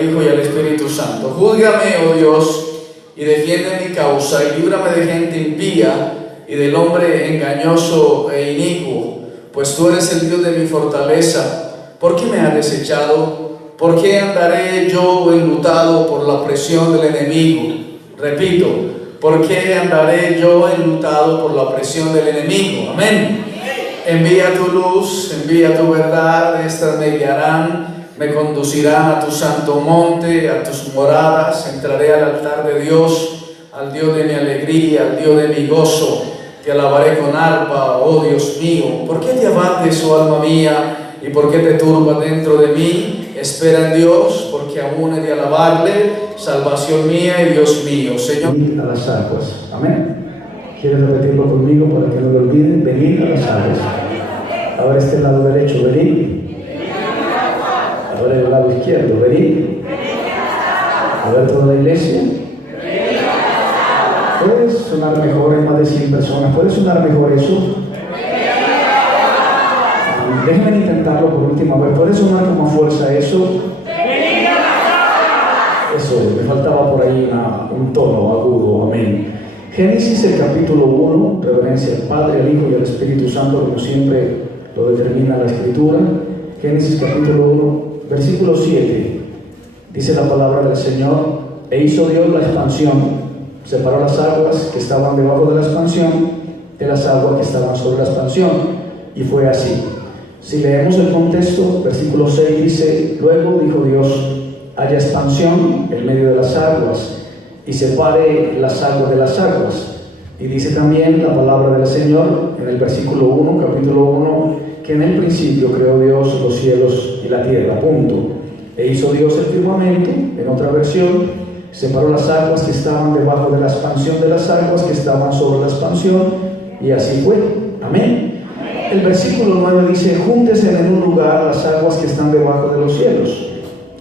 al Hijo y al Espíritu Santo. Júzgame, oh Dios, y defiende mi causa, y líbrame de gente impía y del hombre engañoso e inicuo, pues tú eres el Dios de mi fortaleza. ¿Por qué me has desechado? ¿Por qué andaré yo enlutado por la presión del enemigo? Repito, ¿por qué andaré yo enlutado por la presión del enemigo? Amén. Envía tu luz, envía tu verdad, estas me guiarán, me conducirán a tu santo monte, a tus moradas. Entraré al altar de Dios, al Dios de mi alegría, al Dios de mi gozo. Te alabaré con arpa, oh Dios mío. ¿Por qué te abates, oh alma mía? ¿Y por qué te turbas dentro de mí? Espera en Dios, porque aún he de alabarle, salvación mía y Dios mío. Señor. Venid a las aguas. Amén. ¿Quieres repetirlo conmigo para que no lo olviden? Venid a las aguas. Ahora este lado derecho, venid. Ahora el lado izquierdo, venid. A ver toda la iglesia. ¿Puede sonar mejor en más de 100 personas? ¿Puede sonar mejor eso? Déjenme intentarlo por última vez. ¿Puede sonar con más fuerza eso? Eso, me faltaba por ahí un tono agudo. Amén. Génesis, el capítulo 1, reverencia al Padre, al Hijo y al Espíritu Santo, como siempre lo determina la Escritura. Génesis, capítulo 1, versículo 7. Dice la palabra del Señor: e hizo Dios la expansión, separó las aguas que estaban debajo de la expansión de las aguas que estaban sobre la expansión, y fue así. Si leemos el contexto, versículo 6 dice: luego dijo Dios, haya expansión en medio de las aguas, y separe las aguas de las aguas. Y dice también la palabra del Señor en el versículo 1, capítulo 1, que en el principio creó Dios los cielos y la tierra, punto. E hizo Dios el firmamento, en otra versión, separó las aguas que estaban debajo de la expansión de las aguas que estaban sobre la expansión, y así fue. Amén. El versículo 9 dice: júntese en un lugar las aguas que están debajo de los cielos.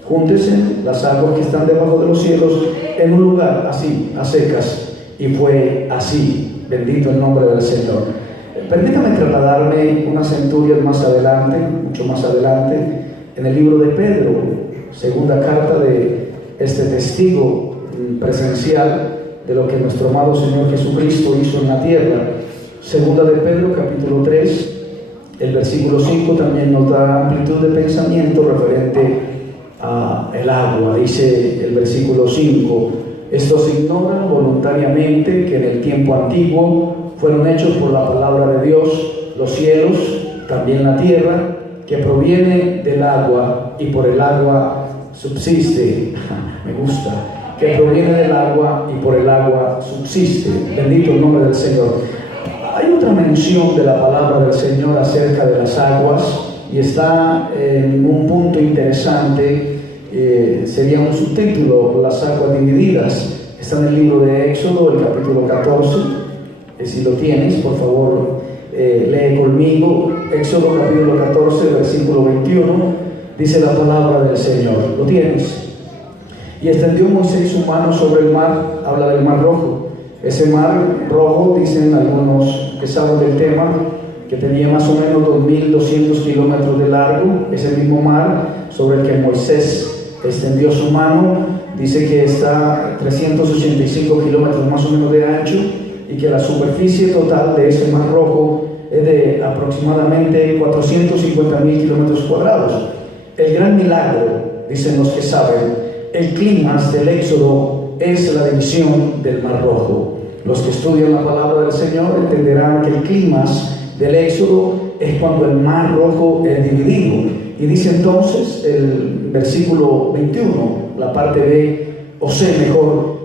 Júntese las aguas que están debajo de los cielos en un lugar así, a secas. Y fue así. Bendito el nombre del Señor. Permítame trasladarme unas centurias más adelante, mucho más adelante, en el libro de Pedro, segunda carta de este testigo presencial de lo que nuestro amado Señor Jesucristo hizo en la tierra. Segunda de Pedro, capítulo 3, el versículo 5 también nos da amplitud de pensamiento referente a el agua. Dice el versículo 5: estos ignoran voluntariamente que en el tiempo antiguo fueron hechos por la palabra de Dios los cielos, también la tierra, que proviene del agua y por el agua subsiste. Me gusta. Que proviene del agua y por el agua subsiste. Bendito el nombre del Señor. Hay otra mención de la palabra del Señor acerca de las aguas, y está en un punto interesante. Sería un subtítulo: las aguas divididas. Está en el libro de Éxodo, el capítulo 14. Si lo tienes, por favor, lee conmigo. Éxodo capítulo 14, versículo 21. Dice la palabra del Señor. ¿Lo tienes? Y extendió Moisés su mano sobre el mar. Habla del mar rojo. Ese mar rojo, dicen algunos que saben del tema, que tenía más o menos 2.200 kilómetros de largo. Ese mismo mar sobre el que Moisés extendió su mano, dice que está 385 kilómetros más o menos de ancho, y que la superficie total de ese mar rojo es de aproximadamente 450.000 kilómetros cuadrados. El gran milagro, dicen los que saben, el clímax del Éxodo es la división del mar rojo. Los que estudian la palabra del Señor entenderán que el clímax del Éxodo es cuando el mar rojo es dividido. Y dice entonces el versículo 21, la parte B, o sea mejor,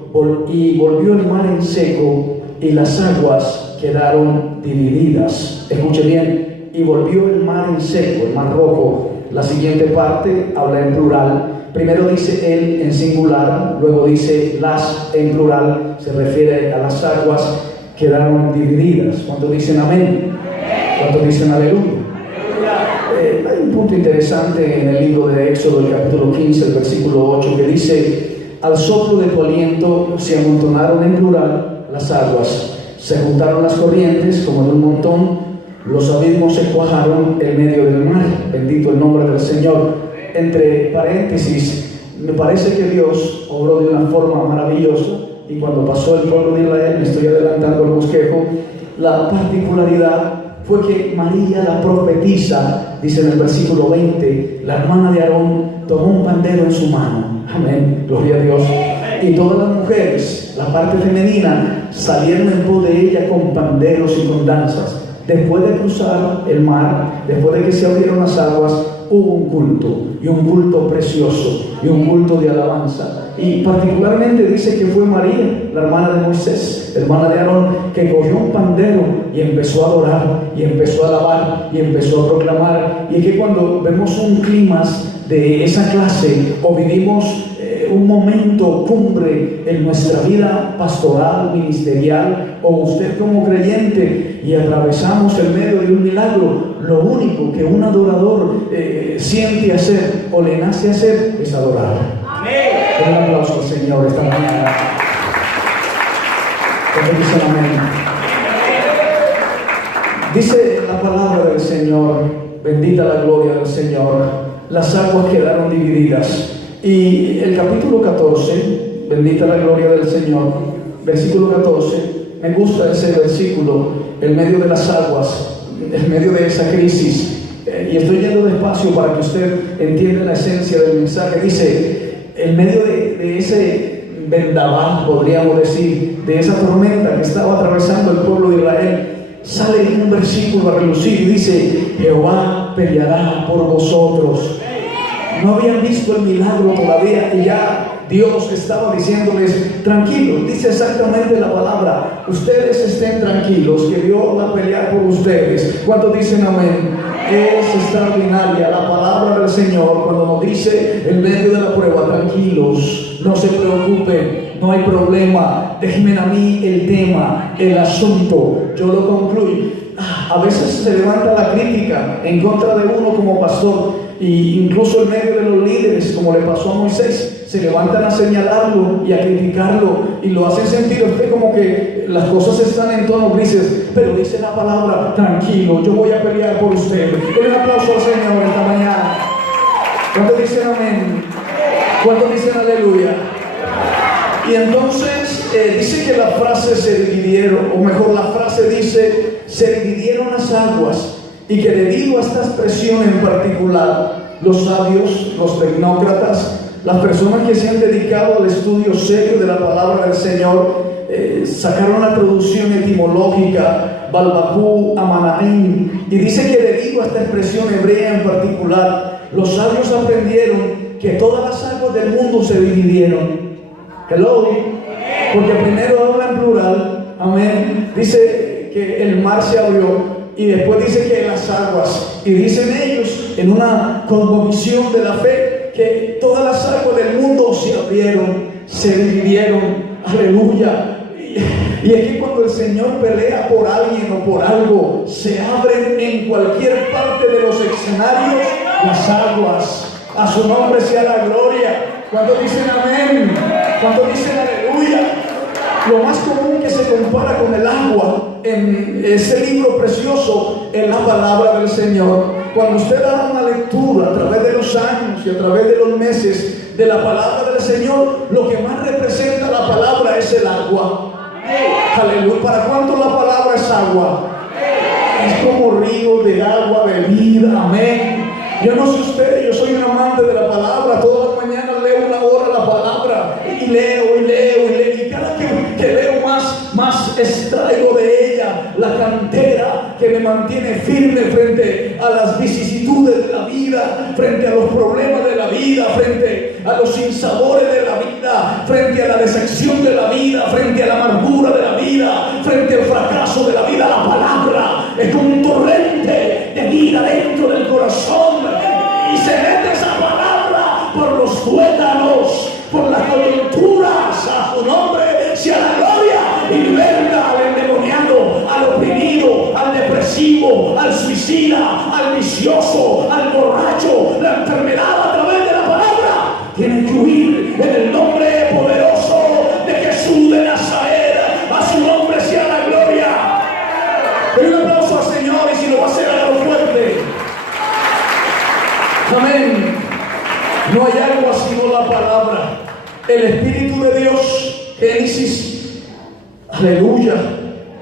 y volvió el mar en seco y las aguas quedaron divididas. Escuche bien: y volvió el mar en seco, el mar rojo. La siguiente parte habla en plural. Primero dice él en singular, luego dice las en plural. Se refiere a las aguas quedaron divididas. ¿Cuántos dicen amén? ¿Cuántos dicen aleluya? Hay un punto interesante en el libro de Éxodo, el capítulo 15, el versículo 8, que dice: al soplo de tu aliento se amontonaron en plural las aguas, se juntaron las corrientes como en un montón, los abismos se cuajaron en medio del mar. Bendito el nombre del Señor. Entre paréntesis, me parece que Dios obró de una forma maravillosa, y cuando pasó el pueblo de Israel, me estoy adelantando el bosquejo, la particularidad fue que María, la profetisa, dice en el versículo 20, la hermana de Aarón, tomó un pandero en su mano. Amén, gloria a Dios. Y todas las mujeres, la parte femenina, salieron en pos de ella con panderos y con danzas. Después de cruzar el mar, después de que se abrieron las aguas, hubo un culto, y un culto precioso, y un culto de alabanza. Y particularmente dice que fue María, la hermana de Moisés, hermana de Aarón, que cogió un pandero y empezó a adorar, y empezó a alabar, y empezó a proclamar. Y es que cuando vemos un clima de esa clase, o vivimos un momento cumbre en nuestra vida pastoral, ministerial, o usted como creyente, y atravesamos el medio de un milagro, lo único que un adorador siente hacer o le nace hacer es adorar. Un aplauso al Señor esta mañana. ¿Cuántos dicen amén? Dice la palabra del Señor, bendita la gloria del Señor, las aguas quedaron divididas. Y el capítulo 14, bendita la gloria del Señor, versículo 14, me gusta ese versículo, en medio de las aguas, en medio de esa crisis. Y estoy yendo despacio para que usted entienda la esencia del mensaje. Dice, en medio de ese vendaval, podríamos decir, de esa tormenta que estaba atravesando el pueblo de Israel, sale un versículo a relucir y dice, Jehová peleará por vosotros. No habían visto el milagro todavía, y ya Dios estaba diciéndoles, tranquilos. Dice exactamente la palabra, ustedes estén tranquilos, que Dios va a pelear por ustedes. ¿Cuántos dicen amén? Es extraordinaria la palabra del Señor cuando nos dice en medio de la prueba, tranquilos, no se preocupen, no hay problema, déjenme a mí el tema, el asunto, yo lo concluyo. A veces se levanta la crítica en contra de uno como pastor, y incluso en medio de los líderes, como le pasó a Moisés, se levantan a señalarlo y a criticarlo, y lo hacen sentir a usted como que las cosas están en tonos grises. Pero dice la palabra, tranquilo, yo voy a pelear por usted. Den un aplauso al Señor esta mañana. ¿Cuántos dicen amén? ¿Cuántos dicen aleluya? Y entonces dice que las frases se dividieron, o mejor, la frase dice, se dividieron las aguas. Y que debido a esta expresión en particular, los sabios, los tecnócratas, las personas que se han dedicado al estudio serio de la palabra del Señor, sacaron la traducción etimológica, Balbacú, Amanaín, y dice que debido a esta expresión hebrea en particular, los sabios aprendieron que todas las aguas del mundo se dividieron. Hello, porque primero habla en plural, amén, dice que el mar se abrió, y después dice que las aguas, y dicen ellos en una cosmovisión de la fe que todas las aguas del mundo se abrieron, se dividieron, aleluya. Y es que cuando el Señor pelea por alguien o por algo, se abren en cualquier parte de los escenarios las aguas. A su nombre sea la gloria. ¿Cuántos dicen amén? ¿Cuántos dicen aleluya? Lo más común que se compara con el agua en ese libro precioso es la palabra del Señor. Cuando usted da una lectura a través de los años y a través de los meses de la palabra del Señor, lo que más representa la palabra es el agua. Aleluya. ¿Para cuánto la palabra es agua? Es como río de agua, de vida. Amén. Yo no sé usted, yo soy un amante de la palabra. Todas las mañanas leo una hora la palabra, y leo, y cada que leo más extraigo de ella la cantera que me mantiene firme frente a las vicisitudes de la vida, frente a los problemas de la vida, frente a los sinsabores de la vida, frente a la decepción de la vida, frente a la amargura de la vida, frente al fracaso de la vida. La palabra es como un torrente de vida dentro del corazón, y se mete esa palabra por los tuétanos, por las coyunturas. A su nombre sea la gloria, y liberta al endemoniado, al oprimido, al depresivo, al suicida, al vicioso, al borracho. La enfermedad a través de la palabra tiene que huir en el nombre poderoso de Jesús de Nazaret. A su nombre sea la gloria. Den un aplauso al Señor, y si lo va a hacer, hágalo fuerte. Amén. No hay agua sino la palabra. palabra. El Espíritu de Dios, Génesis, aleluya.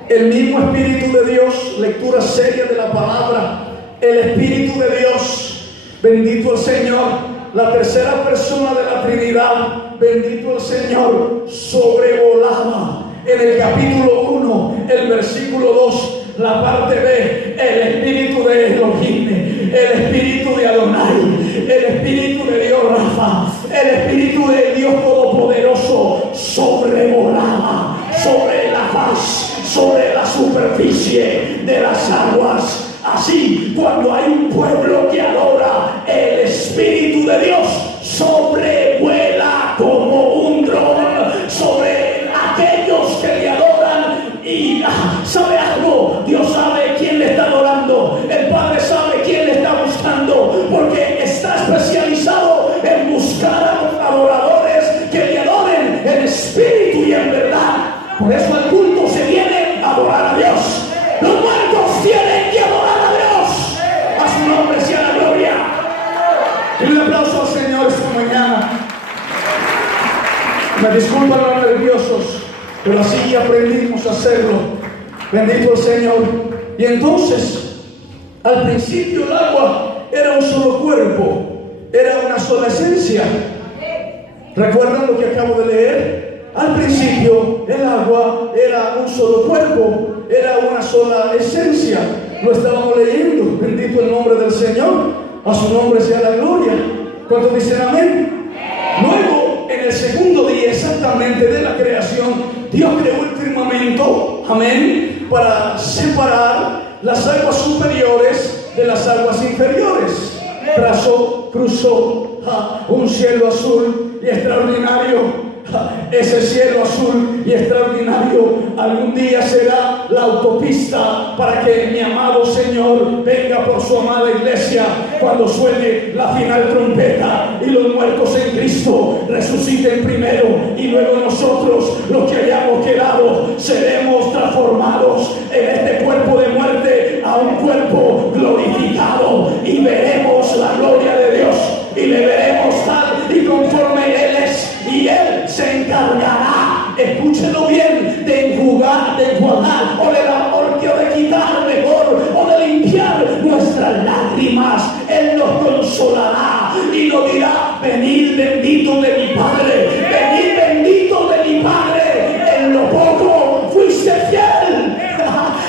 El mismo Espíritu de Dios, lectura seria de la palabra. El Espíritu de Dios, bendito el Señor, la tercera persona de la Trinidad, bendito el Señor, sobrevolaba en el capítulo 1, el versículo 2, la parte B, el Espíritu de Elohim, el Espíritu de Adonai, el Espíritu de Dios Rafa, el Espíritu de Dios Todopoderoso sobrevolaba sobre la faz, sobre la superficie de las aguas. Así, cuando hay un pueblo que adora, el Espíritu de Dios sobrevuela como un dron sobre aquellos que le adoran. Y ¿sabe algo? Dios sabe quién le está adorando. El Padre sabe quién le está buscando, porque está especializado en buscar a adoradores que le adoren en espíritu y en verdad. Por eso el culto se viene a adorar a Dios. Los muertos tienen que adorar a Dios. A su nombre sea la gloria. Y un aplauso al Señor esta mañana. Me disculpan los nerviosos, pero así aprendimos a hacerlo. Bendito el Señor. Y entonces, al principio el agua era un solo cuerpo, era una sola esencia. ¿Recuerdan lo que acabo de leer? Al principio el agua era un solo cuerpo, era una sola esencia. Lo estábamos leyendo. Bendito el nombre del Señor. A su nombre sea la gloria. ¿Cuántos dicen amén? Luego, en el segundo día exactamente de la creación, Dios creó el firmamento, amén, para separar las aguas superiores de las aguas inferiores. Cruzó un cielo azul y extraordinario. Ese cielo azul y extraordinario algún día será la autopista para que mi amado Señor venga por su amada iglesia cuando suene la final trompeta y los muertos en Cristo resuciten primero, y luego nosotros, los que hayamos quedado, seremos transformados en este cuerpo de muerte a un cuerpo glorificado, y veremos la gloria de Dios y le veremos tal y conforme Él es. Y Él se encargará, escúchenlo bien, de enjuagar o de quitar mejor, o de limpiar nuestras lágrimas. Él nos consolará y nos dirá: venid bendito de mi Padre, venid bendito de mi Padre. En lo poco fuiste fiel,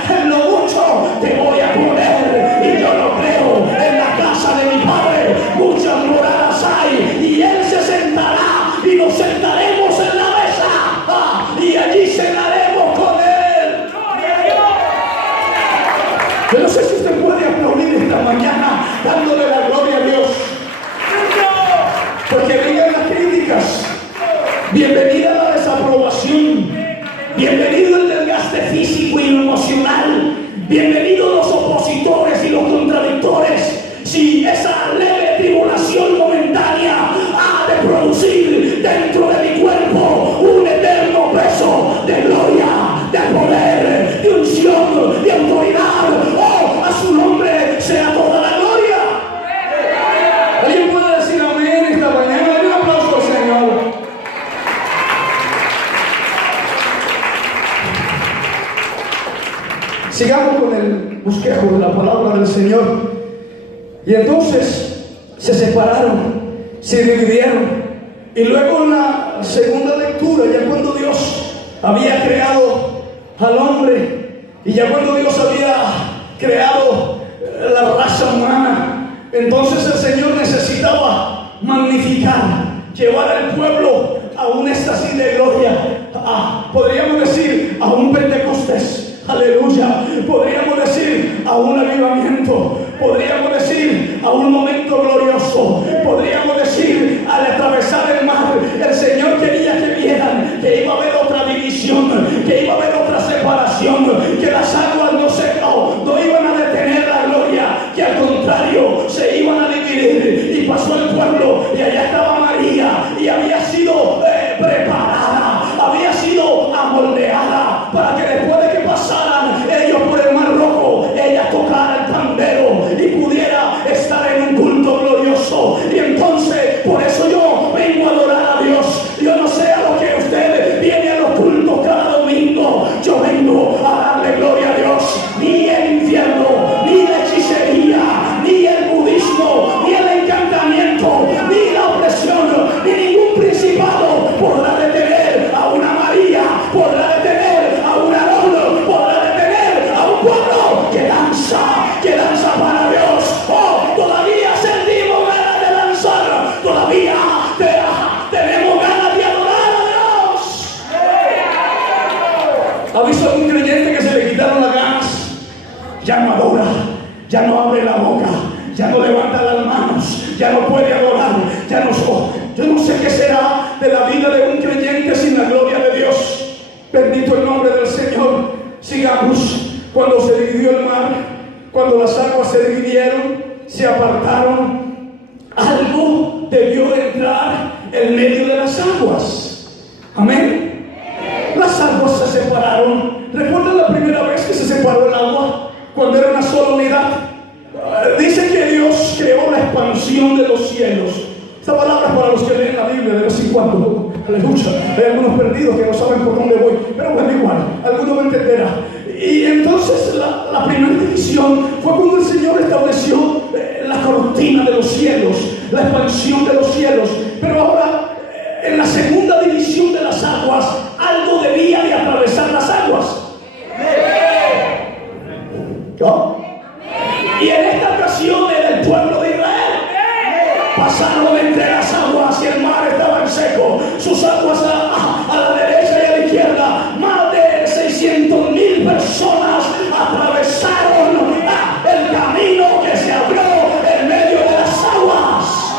en lo mucho te voy a poner. Y yo lo creo, en la casa de mi Padre muchas moradas hay, y Él se sentará y nos sentaremos en la mesa, y allí cenaremos con Él. Yo no sé si usted puede aplaudir esta mañana dándole la gloria a Dios, porque vengan las críticas, bienvenida la desaprobación, bienvenido el desgaste físico y emocional, bienvenidos los opositores y los contradictores. Si esa leve tribulación momentánea ha de producir dentro de mi cuerpo un eterno peso de gloria, de poder, de unción, de autoridad, oh, a su nombre sea toda la gloria. ¿Alguien puede decir amén esta mañana? Dale un aplauso al Señor. Sigamos con el bosquejo de la palabra del Señor. Y entonces se separaron, se dividieron. Y luego en la segunda lectura, ya cuando Dios había creado al hombre, y ya cuando Dios había creado la raza humana, entonces el Señor necesitaba magnificar, llevar al pueblo a un éxtasis de gloria, podríamos decir a un Pentecostés. Aleluya. Podríamos decir a un avivamiento, podríamos decir a un momento glorioso, podríamos decir al atravesar el mar. El Señor quería que vieran que iba a haber otra división, que iba a haber otra separación, que las aguas no iban a detener la gloria, que al contrario se iban a dividir. Y pasó el pueblo, y allá estaba María, y había sido preparada, había sido amoldeada para que después de que pasaran ellos por el mar rojo, ella tocara el pandero y pudiera estar en un culto glorioso. Y entonces, por eso yo vengo a adorar ya no adora, ya no abre la boca, ya no levanta las manos, ya no puede adorar, ya no. Yo no sé qué será de la vida de un creyente sin la gloria de Dios. Bendito el nombre del Señor. Sigamos. Cuando se dividió el mar, cuando las aguas se dividieron, se apartaron, algo debió entrar en medio de las aguas. Amén. Las aguas se separaron. ¿Recuerdan la primera vez que se separó el agua? Cuando era una sola unidad. Dice que Dios creó la expansión de los cielos. Esta palabra es para los que leen la Biblia de vez en cuando. Aleluya. Hay algunos perdidos que no saben por dónde voy, pero bueno, igual, alguno me entenderá. Y entonces la primera división fue cuando el Señor estableció la cortina de los cielos, la expansión de los cielos. Pero ahora, en la segunda división de las aguas, algo debía de atravesar las aguas. ¿No? Y en esta ocasión era el pueblo de Israel. Pasaron entre las aguas y el mar estaba en seco. Sus aguas a la derecha y a la izquierda. Más de 600,000 personas atravesaron el camino que se abrió en medio de las aguas.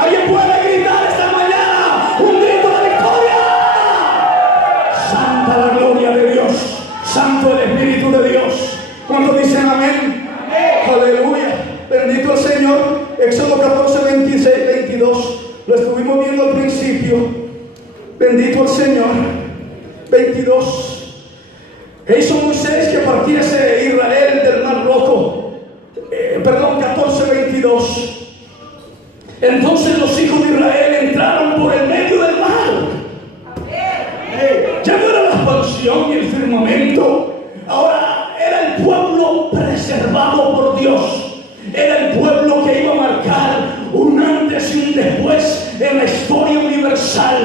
¿Alguien puede gritar esta mañana un grito de victoria? Santa la gloria de Dios, santo el Espíritu de Dios. ¿Cuántos dicen amén? Aleluya, bendito el Señor. Éxodo 14, 26, 22. Lo estuvimos viendo al principio. Bendito el Señor. 22. E hizo Moisés que partiese Israel del mar rojo. 14, 22. Entonces los hijos de Israel entraron por el medio del mar. Ya no era la expansión y el firmamento. Ahora era el pueblo preservado por Dios. Era el pueblo que iba a marcar un antes y un después en la historia universal.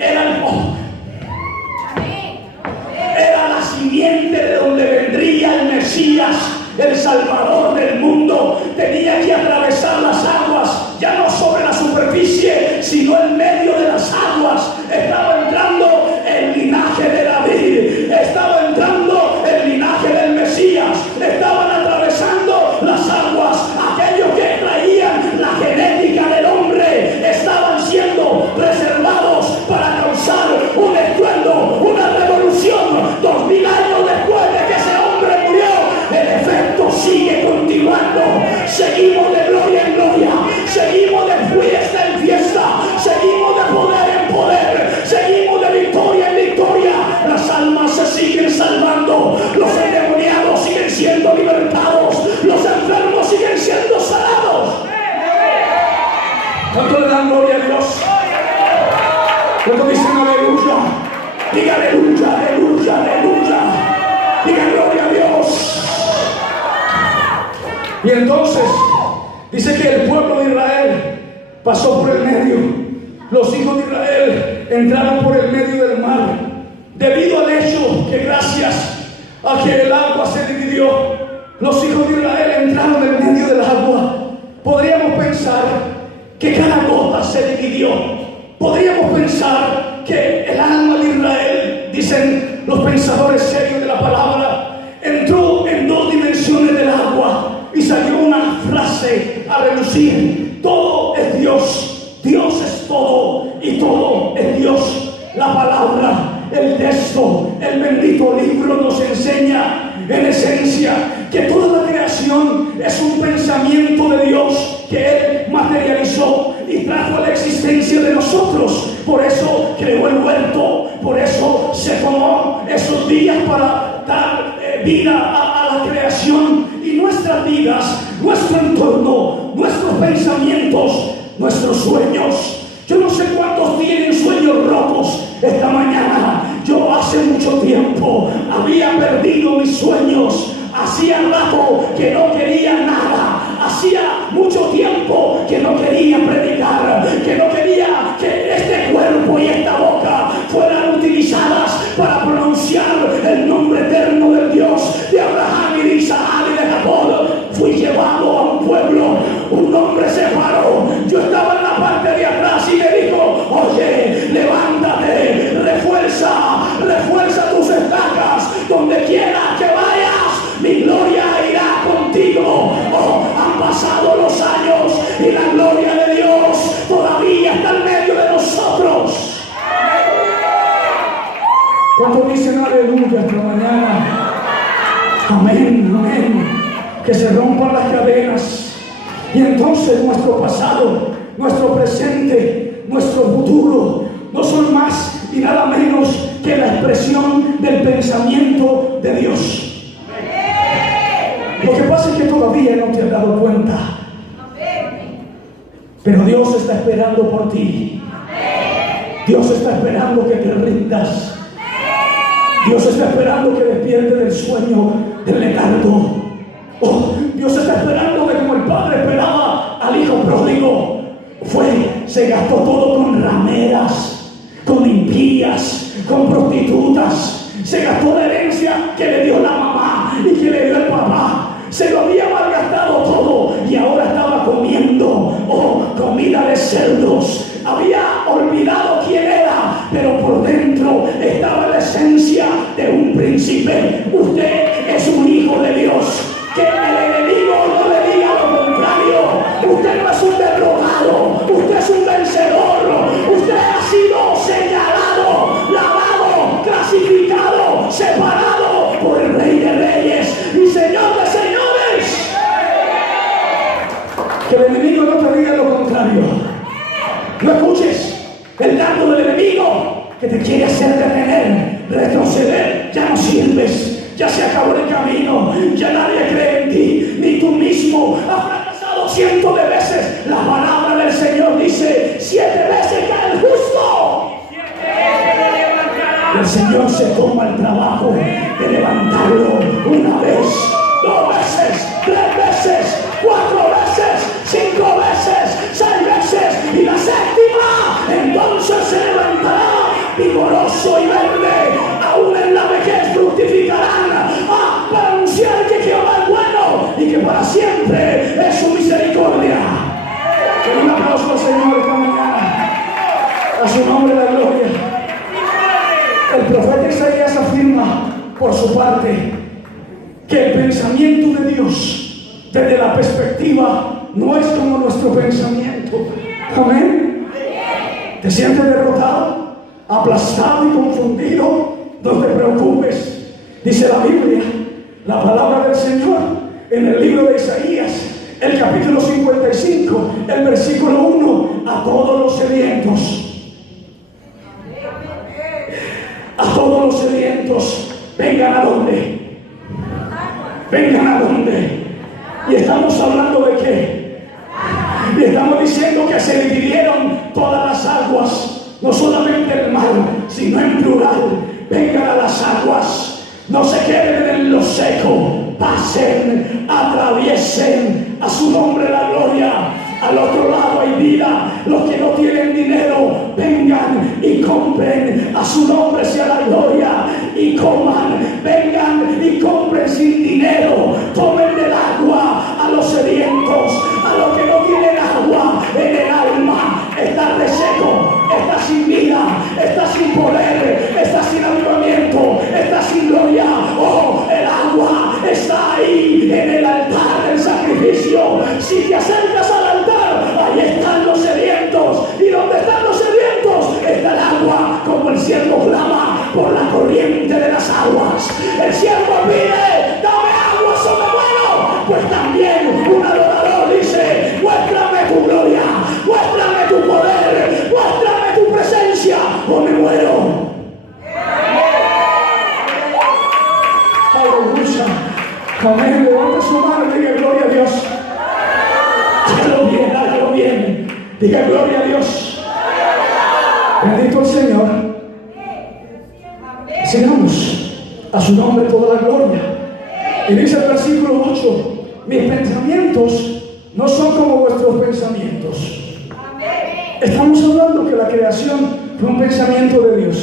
Era la simiente de donde vendría el Mesías, el Salvador del mundo. Tenía que atravesar las aguas, ya no sobre la superficie, sino en medio de las aguas. Estaba entrando el linaje de David, estaba entrando el linaje del Mesías. Estaban atravesando las aguas. Aquellos que traían la genética del hombre estaban siendo preservados para causar un estruendo, una revolución. 2000 años después de que ese hombre murió, el efecto sigue continuando. Seguimos de gloria en gloria, seguimos de fiesta en fiesta, seguimos de poder en poder, seguimos de victoria en victoria. Las almas se siguen salvando, los endemoniados siguen siendo libertados, los enfermos siguen siendo sanados. ¿Cuánto le dan gloria a Dios? ¿Cuánto dicen aleluya? Diga aleluya, aleluya, aleluya. Diga gloria a Dios. Y entonces dice que el pueblo de Israel pasó por el medio. Los hijos de Israel entraron por el medio del mar, debido al hecho que gracias a que el agua se dividió, los hijos de Israel entraron en medio del agua. Podríamos pensar que cada gota se dividió. Podríamos pensar que el alma de Israel, dicen los pensadores serios de la palabra, entró en 2 dimensiones del agua y salió una frase a relucir: todo es Dios, Dios es todo y todo es Dios. La palabra, el texto, el bendito libro nos enseña en esencia que toda la creación es un pensamiento de Dios que Él materializó y trajo a la existencia de nosotros. Por eso creó el huerto, por eso se tomó esos días para dar vida a la creación. Y nuestras vidas, nuestro entorno, nuestros pensamientos, nuestros sueños. Yo no sé cuántos tienen sueños rotos esta mañana. Yo hace mucho tiempo había perdido mis sueños. Hacía rato que no quería nada. Hacía mucho tiempo que no quería predicar, que no quería que este cuerpo y esta boca fueran utilizadas para pronunciar el nombre eterno del Dios de Abraham y de Isaac y de Jacob. Fui llevado a un pueblo, un hombre se paró. Yo estaba en la parte de atrás y me dijo: oye, levántate, refuerza tus estacas, donde quiera que vayas, mi gloria irá ¿Cuántos dicen aleluya esta mañana? Amén, amén. Que se rompan las cadenas. Y entonces nuestro pasado, nuestro presente, nuestro futuro no son más y nada menos que la expresión del pensamiento de Dios. Lo que pasa es que todavía no te has dado cuenta, pero Dios está esperando por ti. Dios está esperando que te rindas. Dios está esperando que despiertes del sueño del letargo. Oh, Dios está esperando que, como el padre esperaba al hijo pródigo, se gastó todo con rameras, con impías, con prostitutas. Se gastó la herencia que le dio la mamá y que le dio el papá. Se lo había malgastado todo y ahora estaba comiendo comida de cerdos. Había olvidado quién era, pero por dentro estaba la esencia de un príncipe. Usted es un hijo de Dios. Que el enemigo no le diga lo contrario. Usted no es un derrotado, usted es un vencedor. Usted ha sido señalado, lavado, clasificado, separado por el Rey de Reyes y Señor de Señores. Que el enemigo no te diga lo contrario. No escuches el dardo del enemigo que te quiere hacer detener, retroceder. Ya no sirves. Ya se acabó el camino, ya nadie cree en ti, ni tú mismo. Has fracasado cientos de veces. La palabra del Señor dice: 7 veces cae el justo. El Señor se toma el trabajo de levantarlo 1 vez, 2 veces, 3 veces, 4 veces, 5 veces, 6 veces, y la 7ª entonces se levantará vigoroso y verde. Aún en la vejez fructificarán, para anunciar que Jehová es bueno y que para siempre es su misericordia. Con un aplauso al Señor esta mañana. A su nombre la gloria. El profeta Isaías afirma por su parte que el pensamiento de Dios desde la perspectiva no es como nuestro pensamiento. Amén. ¿Te sientes derrotado, aplastado y confundido? No te preocupes. Dice la Biblia, la palabra del Señor, en el libro de Isaías, el capítulo 55, el versículo 1: a todos los sedientos, a todos los sedientos, vengan a dónde, vengan a dónde. Y estamos hablando de qué. Y estamos diciendo que se dividieron todas las aguas, no solamente el mar, sino en plural. Vengan a las aguas, no se queden en lo seco, pasen, atraviesen, a su nombre la gloria. Al otro lado hay vida. Los que no tienen dinero, vengan y compren, a su nombre sea la gloria, y coman. Vengan y compren sin dinero, tomen del agua a los sedientos, a los que no tienen agua en el alma. Está reseco, está sin vida, está sin poder, está sin avivamiento, está sin gloria. Oh, el agua está ahí en el altar del sacrificio. Si te acercas al altar, ahí están los sedientos. Y donde están los sedientos está el agua, como el siervo clama por la corriente de las aguas. El siervo pide: dame agua sobre bueno. Pues también un adorador dice: muéstrame tu gloria, muéstrame tu poder, muéstrame tu presencia, o me muero. Aleluya. Amén. Levante su mano y diga: gloria a Dios. Hágalo bien, hágalo bien. Diga: gloria a Dios. Bendito el Señor. Sigamos. A su nombre toda la gloria. Y dice el versículo 8: mis pensamientos no son como vuestros pensamientos. Estamos hablando que la creación fue un pensamiento de Dios.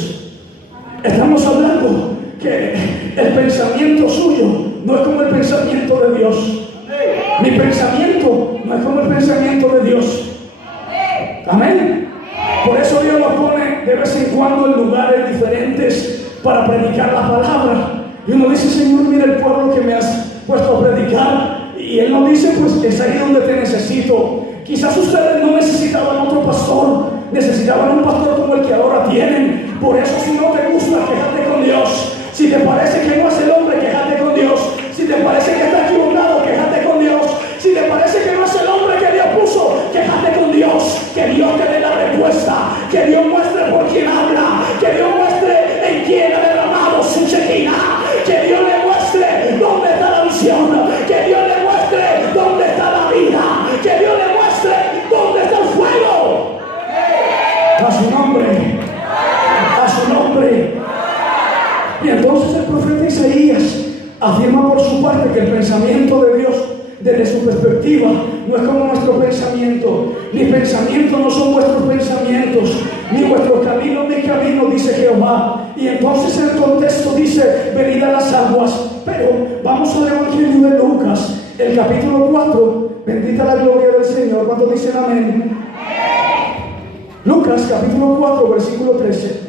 Estamos hablando que el pensamiento suyo no es como el pensamiento de Dios. Mi pensamiento no es como el pensamiento de Dios. Amén. Por eso Dios nos pone de vez en cuando en lugares diferentes para predicar la palabra. Y uno dice: Señor, mira el pueblo que me has puesto a predicar. Y Él nos dice: pues es ahí donde te necesito. Quizás ustedes no necesitaban otro pastor, necesitaban un pastor como el que ahora tienen. Por eso, si no te gusta, quéjate con Dios. nombre. A su nombre. Y entonces el profeta Isaías afirma por su parte que el pensamiento de Dios, desde su perspectiva, no es como nuestro pensamiento. Mis pensamientos no son vuestros pensamientos, ni vuestros caminos mis caminos, dice Jehová. Y entonces el contexto dice: venid a las aguas. Pero vamos al Evangelio de Lucas, el capítulo 4. Bendita la gloria del Señor. ¿Cuántos dicen amén? Lucas capítulo 4, versículo 13.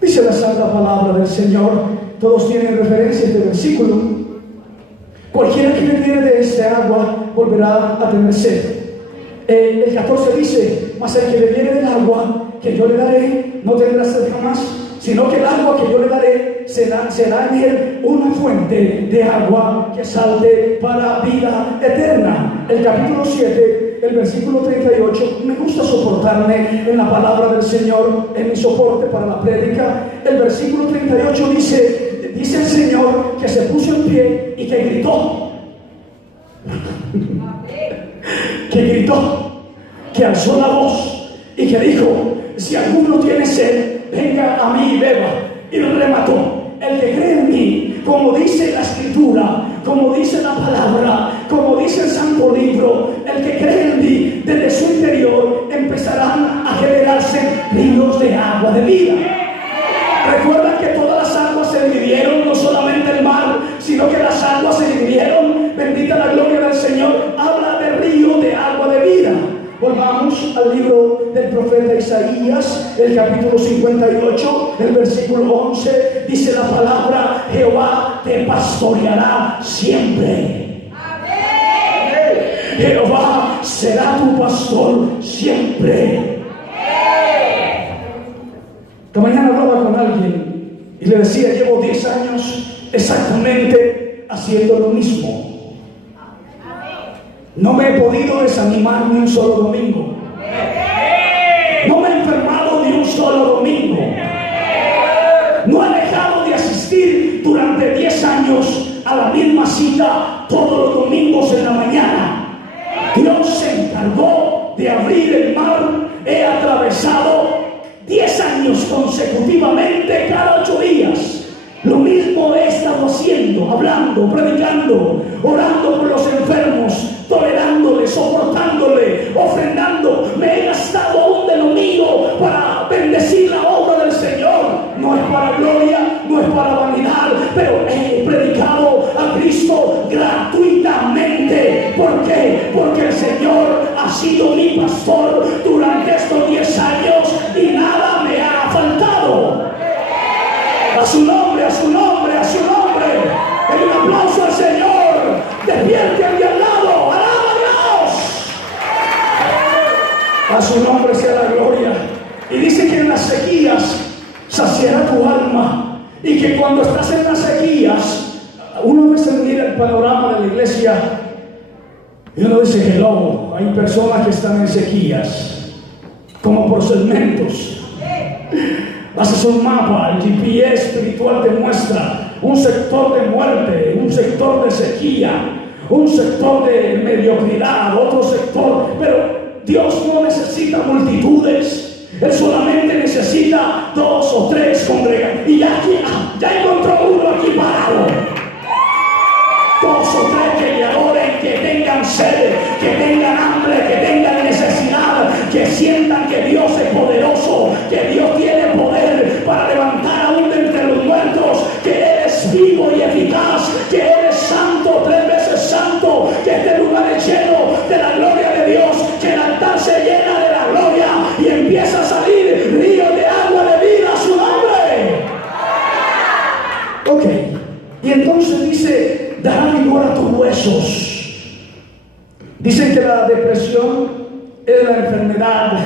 Dice la santa palabra del Señor. Todos tienen referencia a este versículo. Cualquiera que bebiere de esta agua volverá a tener sed. El 14 dice: mas el que bebiere del agua que yo le daré no tendrá sed jamás, sino que el agua que yo le daré será en él una fuente de agua que salte para vida eterna. El capítulo 7, el versículo 38. Me gusta soportarme en la palabra del Señor, en mi soporte para la prédica. El versículo 38 dice el Señor que se puso en pie y que gritó. Que alzó la voz y que dijo: si alguno tiene sed, venga a mí y beba. Y remató: el que cree en mí, como dice la Escritura, como dice la palabra, como dice el Santo Libro, el que cree en mí, desde su interior empezarán a generarse ríos de agua de vida. Recuerda que todas las aguas se dividieron, no solamente el mar, sino que las aguas se dividieron. Bendita la gloria del Señor. Habla de río de agua de vida. Volvamos al libro del profeta Isaías, el capítulo 58, el versículo 11. Dice la palabra: Jehová te pastoreará siempre. Amén. Jehová será tu pastor siempre. Esta mañana hablaba con alguien y le decía: llevo 10 años exactamente haciendo lo mismo. No me he podido desanimar ni un solo domingo. No me he enfermado ni un solo domingo. No he dejado de asistir durante 10 años a la misma cita todos los domingos en la mañana. Dios se encargó de abrir el mar. He atravesado 10 años consecutivamente, cada 8 días. Lo mismo he estado haciendo, hablando, predicando, orando por los enfermos, tolerándole, soportándole, ofrendando. Me he gastado aún de lo mío para bendecir la obra del Señor. No es para gloria, no es para vanidad, pero he predicado a Cristo gratuitamente. ¿Por qué? Porque el Señor ha sido mi pastor durante estos 10 años y nada me ha faltado. A su nombre, a su nombre, a su nombre. En un aplauso al Señor. Despierte al de al lado. Alaba a Dios. A su nombre sea la gloria. Y dice que en las sequías saciará tu alma. Y que cuando estás en las sequías, uno a veces mira el panorama de la iglesia y uno dice: hello, hay personas que están en sequías, como por segmentos. Haces un mapa, el GPS espiritual te muestra un sector de muerte, un sector de sequía, un sector de mediocridad, otro sector. Pero Dios no necesita multitudes. Él solamente necesita 2 o 3 congregaciones. Y ya encontró uno aquí parado. 2 o 3 que le adoren, que tengan sed, que tengan hambre, que tengan necesidad, que sientan que Dios es poderoso, que Dios tiene poder para levantar aún de entre los muertos, que eres vivo y eficaz, que eres santo, 3 veces santo, que este lugar es lleno de la gloria de Dios, que el altar se llena de la gloria y empieza a salir río de agua de vida a su nombre. Ok, y entonces dice: dará vigor a tus huesos. Dicen que la depresión es la enfermedad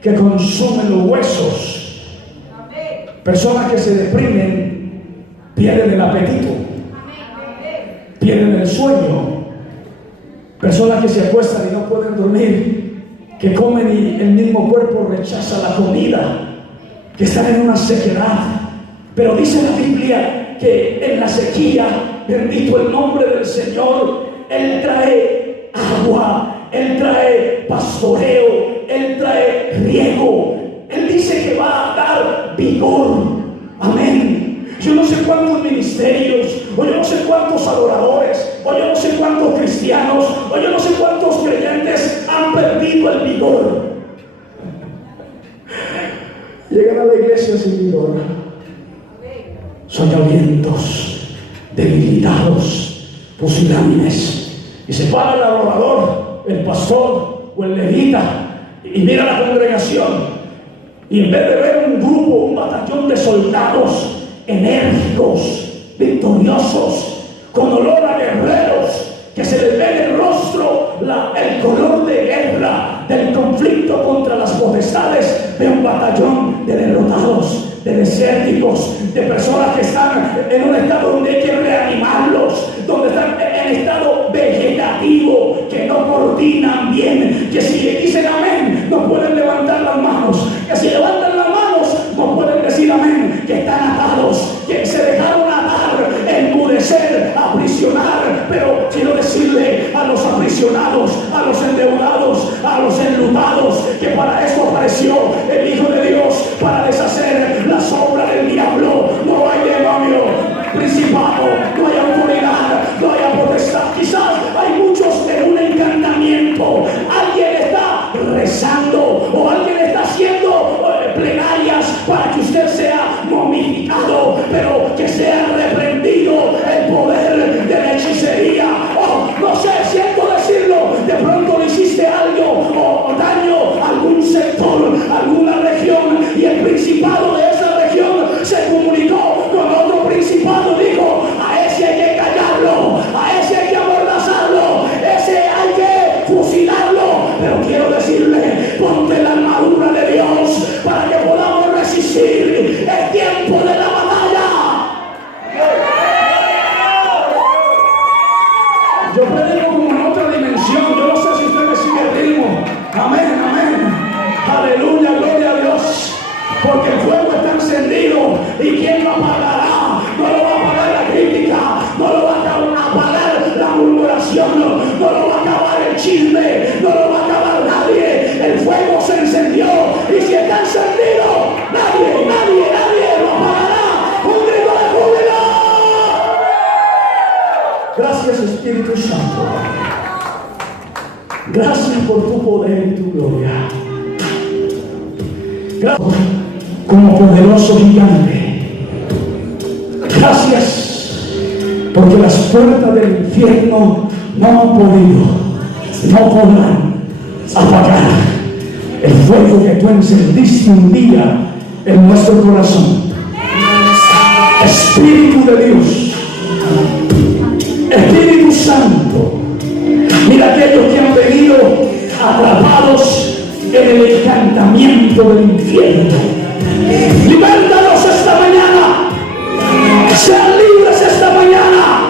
que consume los huesos. Personas que se deprimen pierden el apetito, pierden el sueño. Personas que se acuestan y no pueden dormir, que comen y el mismo cuerpo rechaza la comida, que están en una sequedad. Pero dice la Biblia que en la sequía, bendito el nombre del Señor, Él trae agua, Él trae pastoreo, Él trae riego. Él dice vigor. Amén. Yo no sé cuántos ministerios, o yo no sé cuántos adoradores, o yo no sé cuántos cristianos, o yo no sé cuántos creyentes han perdido el vigor. Llegan a la iglesia sin vigor, soñolientos, debilitados, pusilánimes, y se para el adorador, el pastor o el levita, y mira a la congregación, y en vez de ver un grupo, un batallón de soldados enérgicos, victoriosos, con olor a guerreros, que se les ve en el rostro el color de guerra del conflicto contra las potestades, de un batallón de derrotados, de desérticos, de personas que están en un estado donde hay que reanimarlos, donde están en estado vegetativo, que no coordinan bien, que si le dicen amén no pueden levantar las manos, que si levantan las manos no pueden decir amén, que están atados, que se dejaron atar, enmudecer, aprisionar. Pero quiero decirle a los aprisionados, a los endeudados, a los enlutados, que para eso apareció el Hijo de Dios, para deshacer las obras del diablo. No hay demonio, principado, no hay autoridad, no hay potestad. Quizás hay muchos en un encantamiento. Alguien está rezando o alguien está haciendo plegarias para que usted sea momificado, pero que sea reprendido el poder de la hechicería. Oh, no sé, siento decirlo, de pronto le hiciste algo o daño a algún sector, alguna región, y el principado de esa región se comunicó con otro principado, dijo: a ese hay que callarlo, a ese hay que amordazarlo, ese hay que fusilarlo. Pero quiero decirle, ponte la armadura de Dios para que podamos resistir el tiempo de la batalla. Yo predico como en otra dimensión. Yo no sé si usted me sigue el ritmo. Amén, amén. Aleluya, gloria a Dios. Porque el fuego está encendido. ¿Y quién lo apagará? No lo va a apagar la crítica, no lo va a apagar la murmuración, no lo va a acabar el chisme, no lo va a acabar nadie. El fuego se encendió, y si está encendido, nadie lo apagará. ¡Un grito de júbilo! Gracias, Espíritu Santo. Gracias por tu poder y tu gloria. Gracias como poderoso gigante. Gracias porque las puertas del infierno no han podido, no podrán apagar el fuego que tú encendiste un día en nuestro corazón. Espíritu de Dios, Espíritu Santo, mira aquellos que han venido atrapados en el encantamiento del infierno. Libértalos esta mañana. Sean libres esta mañana.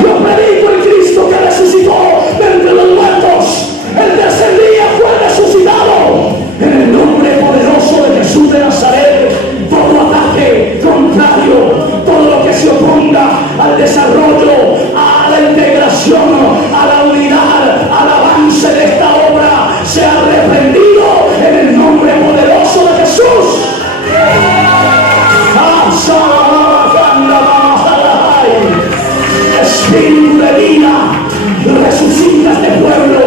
Yo predico el Cristo que resucitó de entre los muertos. El tercer día fue resucitado. En el nombre poderoso de Jesús de Nazaret, todo ataque contrario, todo lo que se oponga al desarrollo, a la integración, a la unidad, al avance de esta obra, sea reprendido en el nombre poderoso de Jesús. Espíritu de vida, resucita este pueblo,